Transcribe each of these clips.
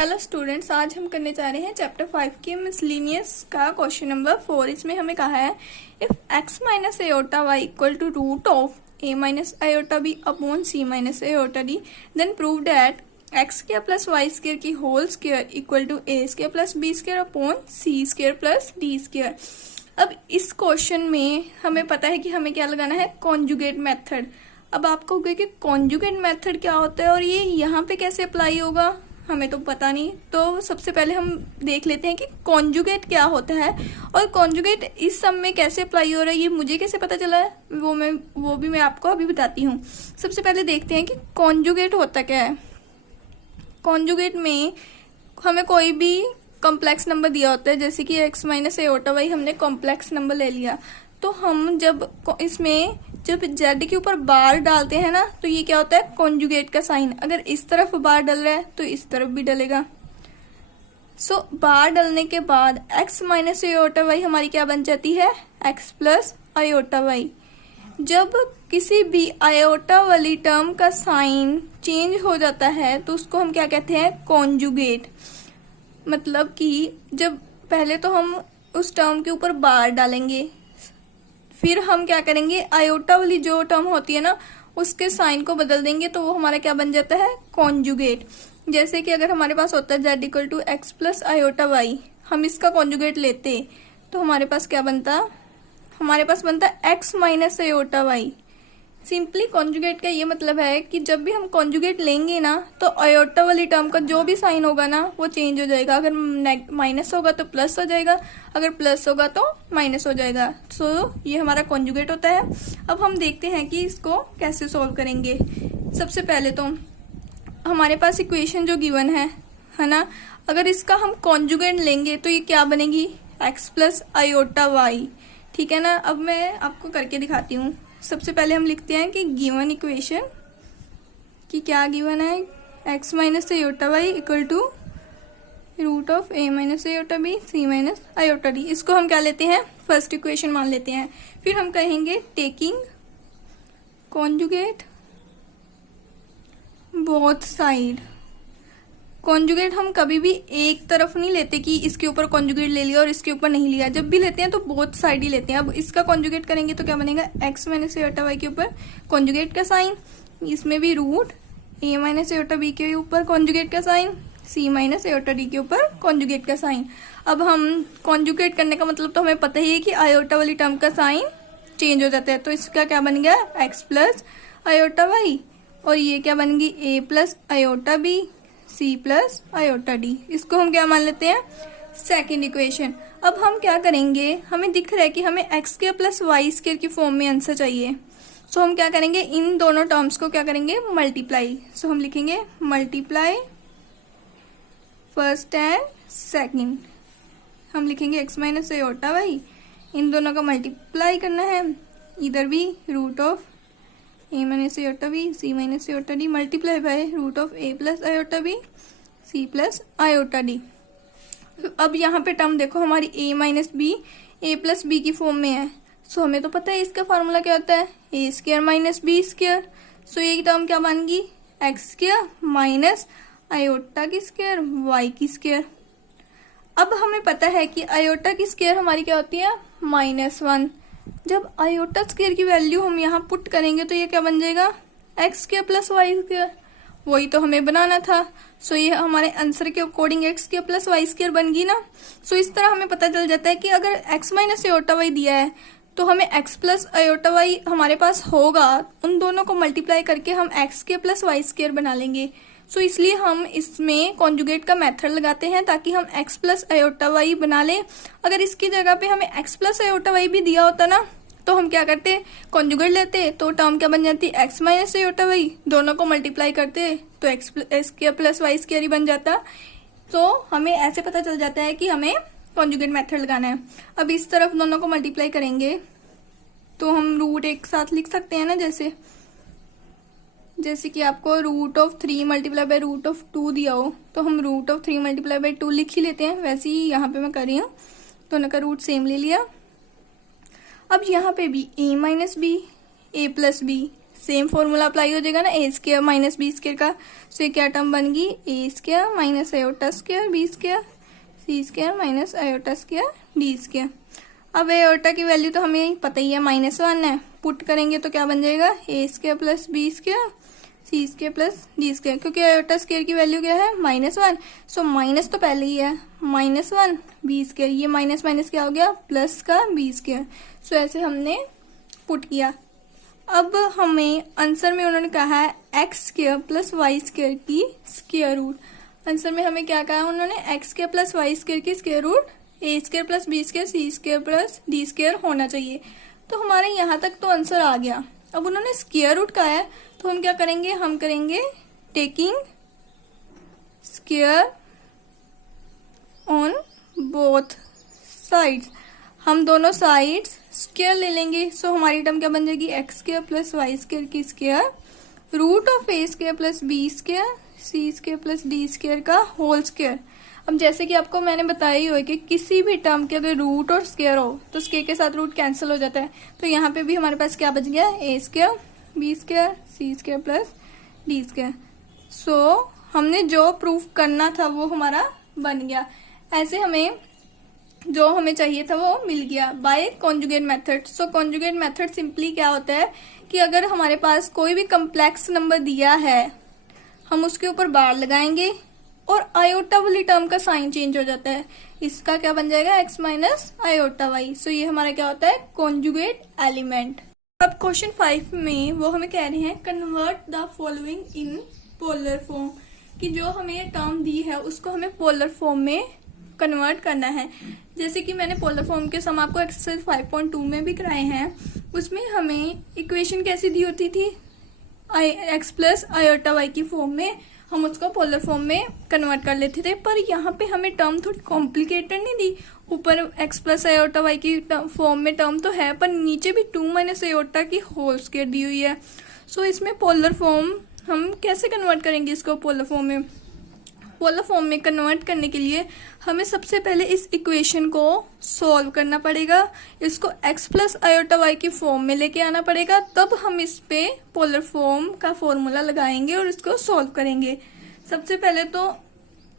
Hello students, आज हम करने जा रहे हैं चैप्टर 5 के मिसलिनियस का क्वेश्चन नंबर 4। इसमें हमें कहा है if x minus iota Y equal to root of a minus iota B upon c minus iota D then prove that X square plus Y square की whole square equal to A square plus B square upon C square plus D square. अब इस question में हमें पता है कि हमें क्या लगाना है, कॉन्जुगेट मेथड। अब आप कहोगे कि कॉन्जुगेट मेथड क्या होता है और ये यहाँ पे कैसे अप्लाई होगा, हमें तो पता नहीं। तो सबसे पहले हम देख लेते हैं कि कॉन्जुगेट क्या होता है और कॉन्जुगेट इस सम में कैसे अप्लाई हो रहा है, ये मुझे कैसे पता चला है वो भी मैं आपको अभी बताती हूँ। सबसे पहले देखते हैं कि कॉन्जुगेट होता क्या है। कॉन्जुगेट में हमें कोई भी कॉम्प्लेक्स नंबर दिया होता है, जैसे कि x माइनस एओटा वाई हमने कॉम्प्लेक्स नंबर ले लिया, तो हम जब इसमें जब z के ऊपर बार डालते हैं ना, तो ये क्या होता है, कॉन्जुगेट का साइन। अगर इस तरफ बार डल रहा है तो इस तरफ भी डलेगा। सो बार डलने के बाद x माइनस आयोटा वाई हमारी क्या बन जाती है, x प्लस आयोटा वाई। जब किसी भी आयोटा वाली टर्म का साइन चेंज हो जाता है तो उसको हम क्या कहते हैं, कॉन्जुगेट। मतलब कि जब पहले तो हम उस टर्म के ऊपर बार डालेंगे, फिर हम क्या करेंगे, आयोटा वाली जो टर्म होती है ना उसके साइन को बदल देंगे, तो वो हमारा क्या बन जाता है, कॉन्जुगेट। जैसे कि अगर हमारे पास होता है z equal to x plus iota y, हम इसका कॉन्जुगेट लेते तो हमारे पास क्या बनता, हमारे पास बनता x minus iota y. Simply conjugate का ये मतलब है कि जब भी हम कॉन्जुगेट लेंगे ना, तो आयोटा वाली टर्म का जो भी साइन होगा ना वो चेंज हो जाएगा। अगर माइनस होगा तो प्लस हो जाएगा, अगर प्लस होगा तो माइनस हो जाएगा। सो ये हमारा कॉन्जुगेट होता है। अब हम देखते हैं कि इसको कैसे सॉल्व करेंगे। सबसे पहले तो हमारे पास इक्वेशन जो गिवन है ना, अगर इसका हम कॉन्जुगेट लेंगे तो ये क्या बनेगी, एक्स प्लस आयोटा वाई। ठीक है ना। अब मैं आपको करके दिखाती हूँ। सबसे पहले हम लिखते हैं कि गिवन इक्वेशन कि क्या गिवन है, x minus iota y equal to root of a minus iota b c minus iota d. इसको हम क्या लेते हैं, फर्स्ट इक्वेशन मान लेते हैं। फिर हम कहेंगे taking conjugate both side. Conjugate हम कभी भी एक तरफ नहीं लेते कि इसके ऊपर कॉन्जुगेट ले लिया और इसके ऊपर नहीं लिया। जब भी लेते हैं तो बोथ साइड ही लेते हैं। अब इसका कॉन्जुगेट करेंगे तो क्या बनेगा, x माइनस आयोटा वाई के ऊपर कॉन्जुगेट का साइन, इसमें भी root a minus iota b के ऊपर कॉन्जुगेट का sine, c minus iota d के ऊपर कॉन्जुगेट का साइन। अब हम कॉन्जुगेट करने का मतलब तो हमें पता ही है कि आयोटा वाली टर्म का साइन चेंज हो जाता है। तो इसका क्या बन गया, x प्लस आयोटा वाई, और ये क्या बनेगी, a plus iota b c plus iota d. इसको हम क्या मान लेते हैं, सेकेंड इक्वेशन। अब हम क्या करेंगे, हमें दिख रहा है कि हमें x square plus Y square की फॉर्म में आंसर चाहिए। सो हम क्या करेंगे, इन दोनों टर्म्स को क्या करेंगे, मल्टीप्लाई। सो हम लिखेंगे मल्टीप्लाई फर्स्ट एंड सेकंड। हम लिखेंगे एक्स माइनस आयोटा वाई, इन दोनों का मल्टीप्लाई करना है, इधर भी root of a minus iota b c minus iota d multiply by root of a plus iota b c plus iota d. अब यहाँ पे टर्म देखो, हमारी a minus B a plus b की फॉर्म में है। सो हमें तो पता है इसका फार्मूला क्या होता है, a square minus B square. So ये टर्म क्या बनेगी, एक्स स्क्वायर माइनस आयोटा की स्क्वायर वाई की स्क्वायर। अब हमें पता है कि आयोटा की स्क्वायर हमारी क्या होती है, -1। जब आयोटा स्क्वायर की वैल्यू हम यहाँ पुट करेंगे तो ये क्या बन जाएगा, x square plus Y square. वही तो हमें बनाना था। सो ये हमारे आंसर के according x square plus Y square बन गई ना। सो इस तरह हमें पता चल जाता है कि अगर एक्स माइनस आयोटा वाई दिया है तो हमें एक्स प्लस आयोटा वाई हमारे पास होगा, उन दोनों को मल्टीप्लाई करके हम x square plus Y square बना लेंगे। सो इसलिए हम इसमें कॉन्जुगेट का मेथड लगाते हैं ताकि हम x प्लस आयोटा वाई बना लें। अगर इसकी जगह पे हमें x प्लस आयोटा वाई भी दिया होता ना, तो हम क्या करते, कॉन्जुगेट लेते, तो टर्म क्या बन जाती, x माइनस आयोटा वाई, दोनों को मल्टीप्लाई करते तो X square plus Y square ही बन जाता। तो हमें ऐसे पता चल जाता है कि हमें कॉन्जुगेट मेथड लगाना है। अब इस तरफ दोनों को मल्टीप्लाई करेंगे तो हम रूट एक साथ लिख सकते हैं ना, जैसे कि आपको root of 3 multiply by root of 2 दिया हो तो हम रूट ऑफ 3 मल्टीप्लाई बाय 2 लिख ही लेते हैं। वैसे ही यहाँ पे मैं कर रही हूँ, दोनों का रूट सेम ले लिया। अब यहाँ पे भी a minus B, a plus B, same formula apply हो जाएगा ना A square minus B square का। सो ये क्या टर्म बन गई, A square minus iota square B square C square minus iota square D square. अब आयोटा की वैल्यू तो हमें पता ही है -1 है, पुट करेंगे तो क्या बन जाएगा ए स्क्वायर प्लस बी स्क्वायर सी स्क्वायर प्लस डी स्क्वायर, क्योंकि आयोटा स्क्वायर की वैल्यू क्या है -1। सो माइनस तो पहले ही है -1 बी स्क्वायर, ये माइनस माइनस क्या हो गया प्लस का बी स्क्वायर। सो ऐसे हमने पुट किया। अब हमें आंसर में उन्होंने कहा है x square plus Y square की स्क्वायर रूट। आंसर में हमें क्या कहा उन्होंने, x square plus Y square की square root a square plus B square C square plus D square होना चाहिए। तो हमारे यहाँ तक तो आंसर आ गया। अब उन्होंने स्क्वायर रूट कहा है तो हम क्या करेंगे, हम करेंगे taking square on both sides, हम दोनों साइड्स स्क्वायर ले लेंगे। सो हमारी टर्म क्या बन जाएगी, X square plus Y square की square root of A square plus B square C square plus D square का होल स्क्वायर। अब जैसे कि आपको मैंने बताया ही हो कि किसी भी टर्म के अगर रूट और स्क्वायर हो तो स्क्वायर के साथ रूट कैंसिल हो जाता है। तो यहाँ पे भी हमारे पास क्या बच गया, ए स्क्वायर बी स्क्वायर सी स्क्वायर प्लस डी स्क्वायर। सो हमने जो प्रूफ करना था वो हमारा बन गया। ऐसे हमें जो हमें चाहिए था वो मिल गया बाय कॉन्जुगेट मेथड। सो कॉन्जुगेट मेथड सिंपली क्या होता है कि अगर हमारे पास कोई भी कम्प्लेक्स नंबर दिया है हम उसके ऊपर बार लगाएंगे और आयोटा वाली टर्म का साइन चेंज हो जाता है, इसका क्या बन जाएगा x माइनस आयोटा वाई। सो ये हमारा क्या होता है कॉन्जुगेट एलिमेंट। अब क्वेश्चन 5 में वो हमें कह रहे हैं convert the following in polar form, कि जो हमें टर्म दी है उसको हमें पोलर फॉर्म में कन्वर्ट करना है। जैसे कि मैंने पोलर फॉर्म के सम आपको एक्सरसाइज 5.2 में भी कराए हैं, उसमें हमें इक्वेशन कैसी दी होती थी, x प्लस आयोटा वाई की फॉर्म में हम उसको पोलर फॉर्म में कन्वर्ट कर लेते थे। पर यहाँ पे हमें टर्म थोड़ी कॉम्प्लिकेटेड नहीं दी, ऊपर x प्लस आयोटा वाई की फॉर्म में टर्म तो है पर नीचे भी 2 माइनस आयोटा की होल स्क्वायर दी हुई है। सो इसमें पोलर फॉर्म हम कैसे कन्वर्ट करेंगे इसको पोलर फॉर्म में। पोलर फॉर्म में कन्वर्ट करने के लिए हमें सबसे पहले इस इक्वेशन को सॉल्व करना पड़ेगा, इसको x प्लस आयोटा वाई की फॉर्म में लेके आना पड़ेगा, तब हम इस पे पोलर फॉर्म का फॉर्मूला लगाएंगे और इसको सॉल्व करेंगे। सबसे पहले तो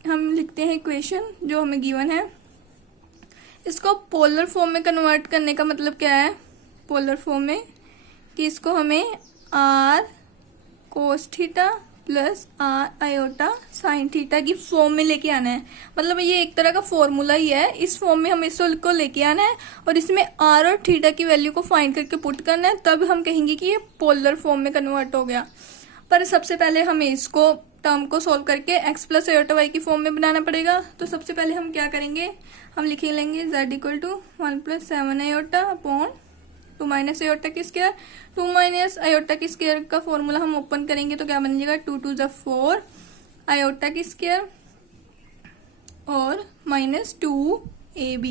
हम लिखते हैं इक्वेशन जो हमें गिवन है, इसको पोलर फॉर्म में कन्वर्ट करने का मतलब क्या है, पोलर फॉर्म में कि इसको हमें r cos theta plus r iota sine theta की फॉर्म में लेके आना है। मतलब ये एक तरह का फॉर्मूला ही है, इस फॉर्म में हमें इसको लेके आना है और इसमें आर और थीटा की वैल्यू को फाइंड करके पुट करना है, तब हम कहेंगे कि ये पोलर फॉर्म में कन्वर्ट हो गया। पर सबसे पहले हमें इसको टर्म को सोल्व करके x प्लस आयोटा वाई की फॉर्म में बनाना पड़ेगा। तो सबसे पहले हम क्या करेंगे, हम लिख लेंगे z equal to 1 plus 7 iota upon 2 minus iota की स्क्वायर। 2 माइनस आयोटा की स्क्वायर का फॉर्मूला हम ओपन करेंगे तो क्या बन जाएगा 2 2 जा 4 आयोटा की स्क्वायर और माइनस 2ab।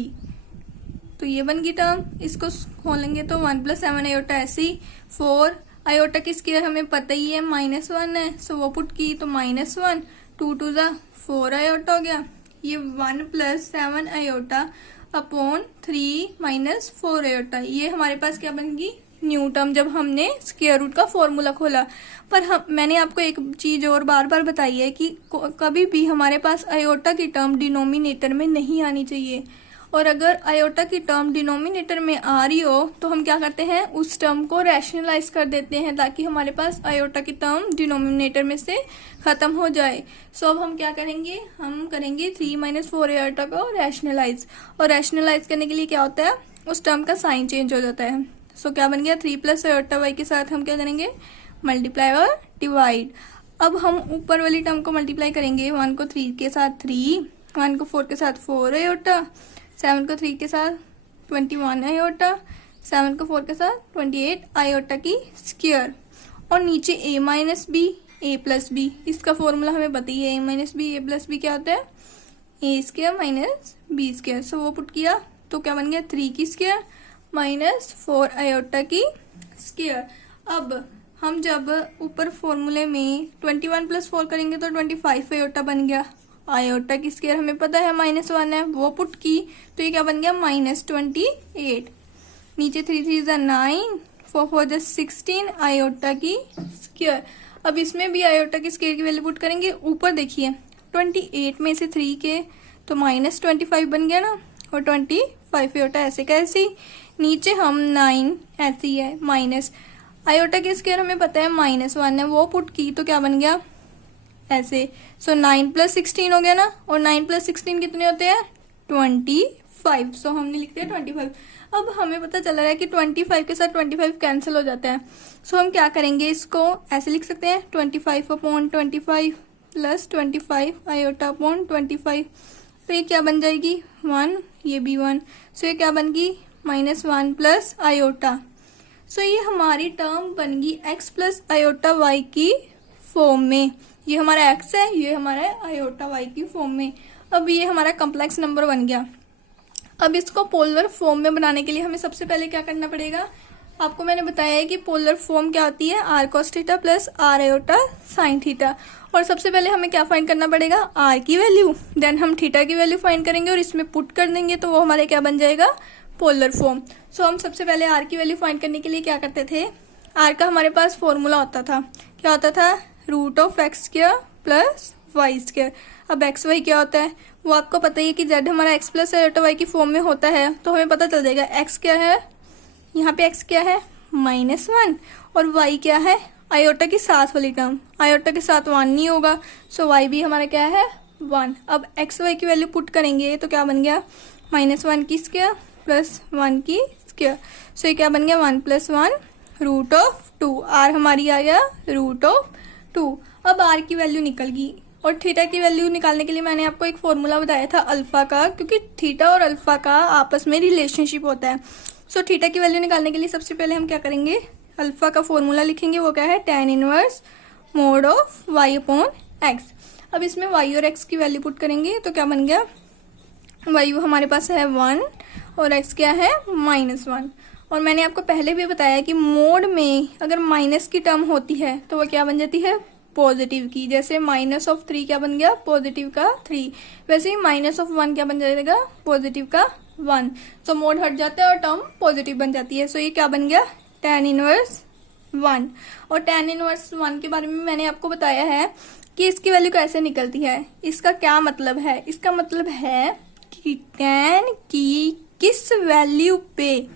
तो ये बन गई टर्म, इसको खोलेंगे तो 1 प्लस 7 आयोटा ऐसे ही 4 आयोटा की स्क्वायर हमें पता ही है -1 है, सो वो पुट की तो -1 2 2 जा 4 आयोटा हो गया। ये 1 plus 7 iota upon 3 minus 4 iota, ये हमारे पास क्या बन गई न्यू टर्म जब हमने स्क्वायर रूट का फॉर्मूला खोला। पर मैंने आपको एक चीज और बार बार बताई है कि कभी भी हमारे पास आयोटा की टर्म डिनोमिनेटर में नहीं आनी चाहिए, और अगर आयोटा की टर्म डिनोमिनेटर में आ रही हो तो हम क्या करते हैं उस टर्म को रैशनलाइज कर देते हैं ताकि हमारे पास आयोटा की टर्म डिनोमिनेटर में से खत्म हो जाए। सो अब हम क्या करेंगे, हम करेंगे 3 माइनस 4 आयोटा को रैशनलाइज, और रैशनलाइज करने के लिए क्या होता है उस टर्म का साइन चेंज हो जाता है। सो क्या बन गया 3 प्लस आयोटा वाई के साथ हम क्या करेंगे मल्टीप्लाई और डिवाइड। अब हम ऊपर वाली टर्म को मल्टीप्लाई करेंगे, 1 को 3 के साथ 3, 1 को 4 के साथ 4 आयोटा, 7 को 3 के साथ 21 आयोटा, 7 को 4 के साथ 28 आयोटा की स्क्वायर, और नीचे a minus b a plus b, इसका फॉर्मूला हमें पता ही है a minus b a plus b क्या होता है a square minus B square. So वो पुट किया तो क्या बन गया 3 की स्क्वायर माइनस 4 आयोटा की स्क्वायर। अब हम जब ऊपर फॉर्मूले में 21 प्लस 4 करेंगे तो 25 आयोटा बन गया, आयोटा की स्क्वायर हमें पता है -1 है, वो पुट की तो ये क्या बन गया -28। नीचे 3 3 जा 9, 4 × 16 आयोटा की स्क्वायर। अब इसमें भी आयोटा की स्क्वायर की वैल्यू पुट करेंगे। ऊपर देखिए 28 में से 3 के तो -25 बन गया ना, और 25 आयोटा ऐसे कैसे। नीचे हम 9 ऐसी है माइनस आयोटा की स्क्वायर हमें पता है -1 है, वो पुट की तो क्या बन गया ऐसे। सो 9 + 16 हो गया ना, और 9 + 16 कितने होते हैं 25। सो हमने लिख दिया 25। अब हमें पता चल रहा है कि 25 के साथ 25 कैंसिल हो जाता है। सो हम क्या करेंगे, इसको ऐसे लिख सकते हैं 25/25 + 25 आयोटा/25। तो ये क्या बन जाएगी 1, ये भी 1। सो ये क्या बन गई -1 + आयोटा। सो ये हमारी टर्म बन गई x + आयोटा y की फॉर्म में। ये हमारा x है, ये हमारा आयोटा y की फॉर्म में। अब ये हमारा कॉम्प्लेक्स नंबर बन गया। अब इसको पोलर फॉर्म में बनाने के लिए हमें सबसे पहले क्या करना पड़ेगा, आपको मैंने बताया है कि पोलर फॉर्म क्या होती है r cos theta + r iota sin theta. और सबसे पहले हमें क्या फाइंड करना पड़ेगा r की वैल्यू, देन हम थीटा की वैल्यू फाइंड करेंगे और इसमें पुट कर देंगे तो वो हमारे क्या बन जाएगा पोलर फॉर्म। सो हम सबसे पहले r की वैल्यू फाइंड करने के लिए क्या करते थे, r का हमारे पास फॉर्मूला होता था, क्या होता था √(x² + y²। अब x y क्या होता है वो आपको पता ही है कि z हमारा x + आयोटा y की फॉर्म में होता है, तो हमें पता चल जाएगा x क्या है, यहाँ पे x क्या है -1, और y क्या है आयोटा के साथ वाली टर्म, आयोटा के साथ 1 नहीं होगा, सो y भी हमारा क्या है 1। अब x y की वैल्यू पुट करेंगे तो क्या बन गया -1 की स्क्वायर + 1 की स्क्वायर। सो ये क्या बन गया 1 + 1 √2। r हमारी आ गया √2। अब r की वैल्यू निकल गई, और थीटा की वैल्यू निकालने के लिए मैंने आपको एक फॉर्मूला बताया था अल्फा का, क्योंकि थीटा और अल्फा का आपस में रिलेशनशिप होता है। सो थीटा की वैल्यू निकालने के लिए सबसे पहले हम क्या करेंगे, अल्फा का फॉर्मूला लिखेंगे, वो क्या है tan inverse mod of y/x। अब इसमें y और x की वैल्यू पुट करेंगे तो क्या बन गया, y हमारे पास है 1 और x क्या है -1। और मैंने आपको पहले भी बताया कि मोड में अगर माइनस की टर्म होती है तो वो क्या बन जाती है पॉजिटिव की। जैसे -3 क्या बन गया पॉजिटिव का 3, वैसे ही -1 क्या बन जाएगा पॉजिटिव का 1। तो मोड हट जाता है और टर्म पॉजिटिव बन जाती है। सो ये क्या बन गया tan इनवर्स 1। और tan इनवर्स 1 के बारे में मैंने आपको बताया है कि इसकी वैल्यू कैसे निकलती है। इसका क्या मतलब है, इसका मतलब है कि tan की किस वैल्यू पे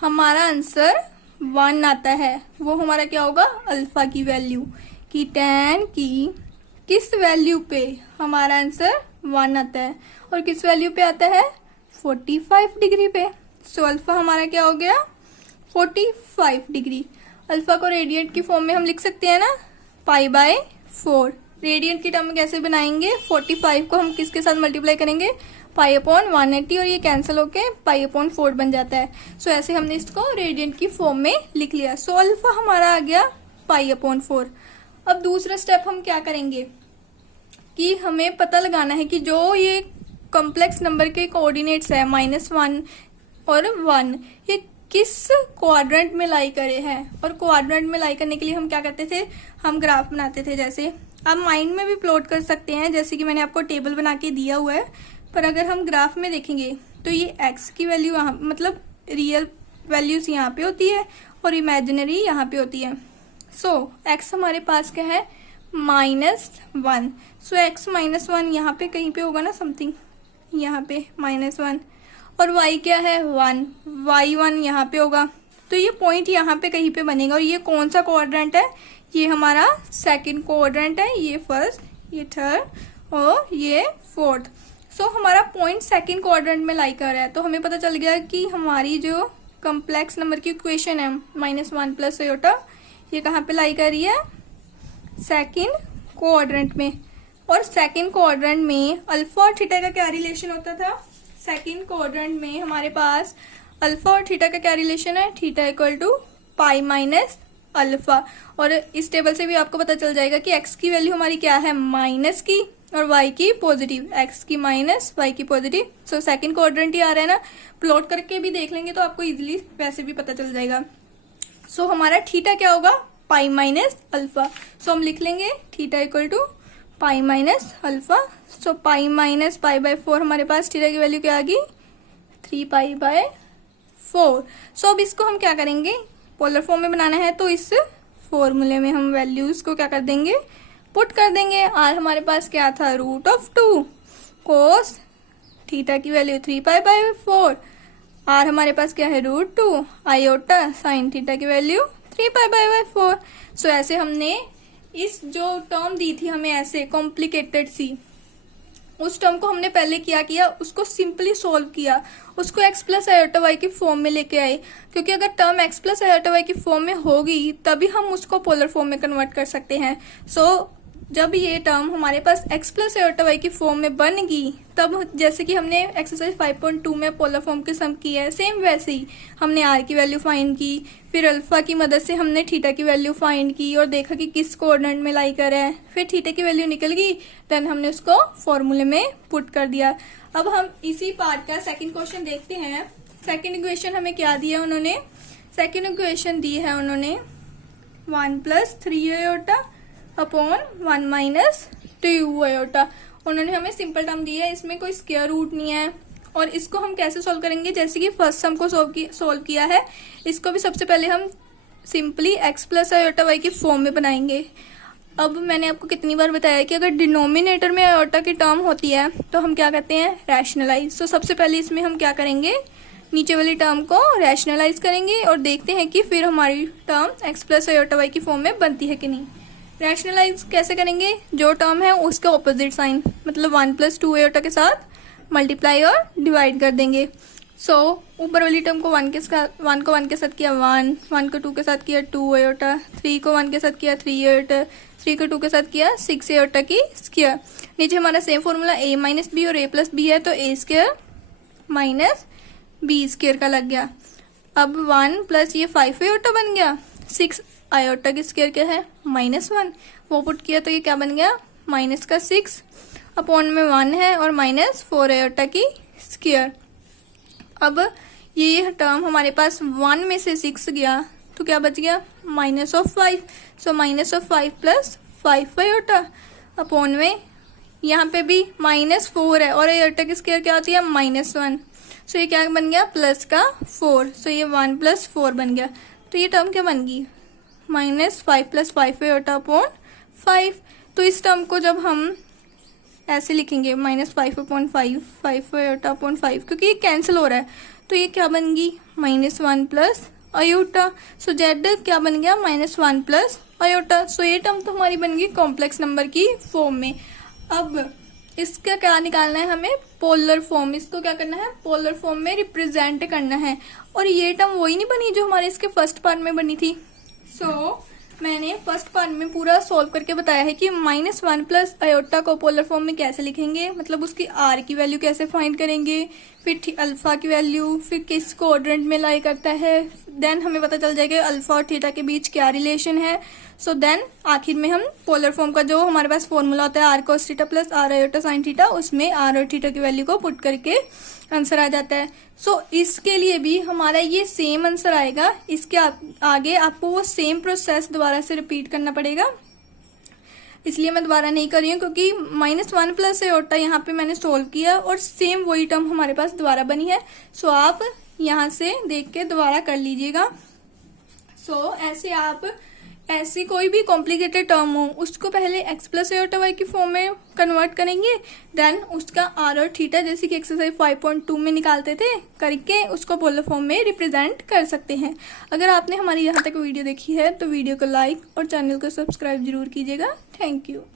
हमारा आंसर 1 आता है, वो हमारा क्या होगा अल्फा की वैल्यू, कि tan की किस वैल्यू पे हमारा आंसर 1 आता है, और किस वैल्यू पे आता है 45 डिग्री पे। सो अल्फा हमारा क्या हो गया 45 डिग्री। अल्फा को रेडियंट की फॉर्म में हम लिख सकते हैं ना π/4। रेडियंट की टर्म कैसे बनाएंगे, 45 को हम किसके साथ मल्टीप्लाई करेंगे π/180, और ये कैंसिल होके π/4 बन जाता है। सो ऐसे हमने इसको रेडियंट की फॉर्म में लिख लिया। सो अल्फा हमारा आ गया π/4। अब दूसरा स्टेप हम क्या करेंगे कि हमें पता लगाना है कि जो ये कॉम्प्लेक्स नंबर के कोऑर्डिनेट्स है -1 और 1, ये किस क्वाड्रेंट में लाई करे हैं। और क्वाड्रेंट में लाई करने के लिए हम क्या करते थे, हम ग्राफ बनाते थे। जैसे आप माइंड में भी प्लॉट कर सकते हैं, जैसे कि मैंने आपको टेबल बना के दिया हुआ है, पर अगर हम ग्राफ में देखेंगे तो ये x की वैल्यू यहाँ मतलब रियल वैल्यूज यहाँ पे होती है और इमेजिनरी यहाँ पे होती है। सो x हमारे पास क्या है -1। सो x -1 यहाँ पे कहीं पे होगा ना समथिंग, यहाँ पे -1, और y क्या है 1, y1 यहाँ पे होगा। तो ये पॉइंट यहाँ पे कहीं पे बनेगा। और ये कौन सा क्वाड्रेंट है, ये हमारा सेकंड क्वाड्रेंट है, ये फर्स्ट, ये थर्ड और ये फोर्थ। सो हमारा पॉइंट सेकंड क्वाड्रेंट में लाई कर रहा है। तो हमें पता चल गया कि हमारी जो कॉम्प्लेक्स नंबर की इक्वेशन है -1 + आयोटा, ये कहाँ पे लाई कर रही है सेकंड क्वाड्रेंट में। और सेकंड क्वाड्रेंट में अल्फा और थीटा का क्या रिलेशन होता था, सेकंड क्वाड्रेंट में हमारे पास अल्फा और थीटा का क्या रिलेशन है, थीटा = π - अल्फा। और इस टेबल से भी आपको पता चल जाएगा कि x की वैल्यू हमारी क्या है माइनस की और y की पॉजिटिव, x की माइनस y की पॉजिटिव। सो सेकंड क्वाड्रेंट ही आ रहा है ना, प्लॉट करके भी देख लेंगे तो आपको इजीली वैसे भी पता चल जाएगा। सो हमारा थीटा क्या होगा π - अल्फा। सो हम लिख लेंगे थीटा = π - अल्फा। सो π - π/4 हमारे पास थीटा की वैल्यू क्या आ गई 3π/4। सो अब इसको हम क्या करेंगे पोलर फॉर्म में बनाना है तो इस फॉर्मूले में हम वैल्यूज को क्या कर देंगे, पुट कर देंगे। आर हमारे पास क्या था, √2 कोस थीटा की वैल्यू 3π/4। आर हमारे पास क्या है, √2 आयोटा साइन थीटा की वैल्यू 3π/4। सो ऐसे हमने इस जो टर्म दी थी हमें ऐसे कॉम्प्लिकेटेड सी, उस टर्म को हमने पहले क्या किया, उसको सिंपली सोल्व किया, उसको x प्लस आयोटा वाई की फॉर्म में लेके आए। क्योंकि अगर term x plus iota y की फॉर्म में होगी तभी हम उसको पोलर फॉर्म में कन्वर्ट कर सकते हैं। सो जब ये टर्म हमारे पास x प्लस आयोटा वाई की फॉर्म में बनेगी तब जैसे कि हमने एक्सरसाइज 5.2 में पोलर फॉर्म के सम की है, सेम वैसे ही हमने r की वैल्यू फाइंड की, फिर अल्फा की मदद से हमने थीटा की वैल्यू फाइंड की और देखा कि किस कोऑर्डिनेट में लाई कर है, फिर थीटा की वैल्यू निकल गई, देन हमने उसको फॉर्मूले में पुट कर दिया। अब हम इसी पार्ट का सेकंड क्वेश्चन देखते हैं। सेकंड इक्वेशन हमें क्या दिया उन्होंने, सेकंड इक्वेशन दी है उन्होंने 1 + 3 आयोटा अपॉन 1 - 2 आयोटा। उन्होंने हमें सिंपल टर्म दी है, इसमें कोई स्क्वायर रूट नहीं है। और इसको हम कैसे सॉल्व करेंगे, जैसे कि फर्स्ट सम को सॉल्व किया है, इसको भी सबसे पहले हम simply x plus iota y की फॉर्म में बनाएंगे। अब मैंने आपको कितनी बार बताया कि अगर डिनोमिनेटर में आयोटा की टर्म होती है तो हम क्या करते हैं, रैशनलाइज। तो सबसे पहले इसमें हम क्या करेंगे, नीचे वाली टर्म को रैशनलाइज करेंगे और देखते हैं कि फिर हमारी term x plus iota y की फॉर्म में बनती है कि नहीं। रैशनलाइज कैसे करेंगे, जो टर्म है उसका ऑपोजिट साइन, मतलब 1 + 2 आयोटा के साथ मल्टीप्लाई और डिवाइड कर देंगे। सो ऊपर वाली टर्म को 1 को 1 के साथ किया 1, 1 को 2 के साथ किया 2 आयोटा, 3 को 1 के साथ किया 3 आयोटा, 3 को 2 के साथ किया 6 आयोटा की स्क्वायर। नीचे हमारा सेम फॉर्मूला a - b और a + b है, तो a² - b² का लग गया। अब 1 प्लस ये 5 आयोटा बन गया, 6 आयोटा की स्क्वायर क्या है, -1, वो पुट किया तो ये क्या बन गया, -6 अपॉन में 1 है और -4 आयोटा की स्क्वायर। अब ये टर्म हमारे पास 1 में से 6 गया तो क्या बच गया, -5। सो -5 + 5 आयोटा अपॉन में यहाँ पे भी -4 है और आयोटा की स्क्वायर क्या होती है, -1। सो ये क्या बन गया, प्लस का 4। सो ये 1 + 4 बन गया। तो ये टर्म क्या बन गई, -5 + 5 आयोटा अपॉन 5। तो इस टर्म को जब हम ऐसे लिखेंगे -5/5, 5 आयोटा अपॉन 5, क्योंकि ये कैंसिल हो रहा है तो ये क्या बन गई, -1 + आयोटा। सो जेड क्या बन गया, -1 + आयोटा। सो ये टर्म तो हमारी बन गई कॉम्प्लेक्स नंबर की फॉर्म में। अब इसका क्या निकालना है हमें, पोलर फॉर्म। इसको क्या करना है, पोलर फॉर्म में रिप्रेजेंट करना है। और ये टर्म वही नहीं बनी जो हमारे इसके फर्स्ट पार्ट में बनी थी। सो मैंने फर्स्ट पार्ट में पूरा सॉल्व करके बताया है कि -1 + आयोटा को पोलर फॉर्म में कैसे लिखेंगे, मतलब उसकी r की वैल्यू कैसे फाइंड करेंगे, फिर अल्फा की वैल्यू, फिर किस कोऑर्डिनेट में लाई करता है, देन हमें पता चल जाएगा अल्फा और थीटा के बीच क्या रिलेशन है। सो देन आखिर में हम पोलर फॉर्म का जो हमारे पास फॉर्मूला होता है r cos theta + r iota sine theta, उसमें r और थीटा की वैल्यू को पुट करके आंसर आ जाता है। सो इसके लिए भी हमारा ये सेम आंसर आएगा। इसके आगे आपको वो सेम प्रोसेस दोबारा से रिपीट करना पड़ेगा, इसलिए मैं दोबारा नहीं कर रही हूँ क्योंकि -1 + आयोटा यहाँ पे मैंने सोल्व किया और सेम वही टर्म हमारे पास दोबारा बनी है। सो आप यहाँ से देख के दोबारा कर लीजिएगा। सो ऐसे आप ऐसी कोई भी कॉम्प्लिकेटेड टर्म हो उसको पहले x प्लस आयोटा वाई की फॉर्म में कन्वर्ट करेंगे, देन उसका r और थीटा जैसे कि एक्सरसाइज 5.2 में निकालते थे करके उसको पोलर फॉर्म में रिप्रेजेंट कर सकते हैं। अगर आपने हमारी यहाँ तक वीडियो देखी है तो वीडियो को लाइक और चैनल को सब्सक्राइब जरूर कीजिएगा। Thank you.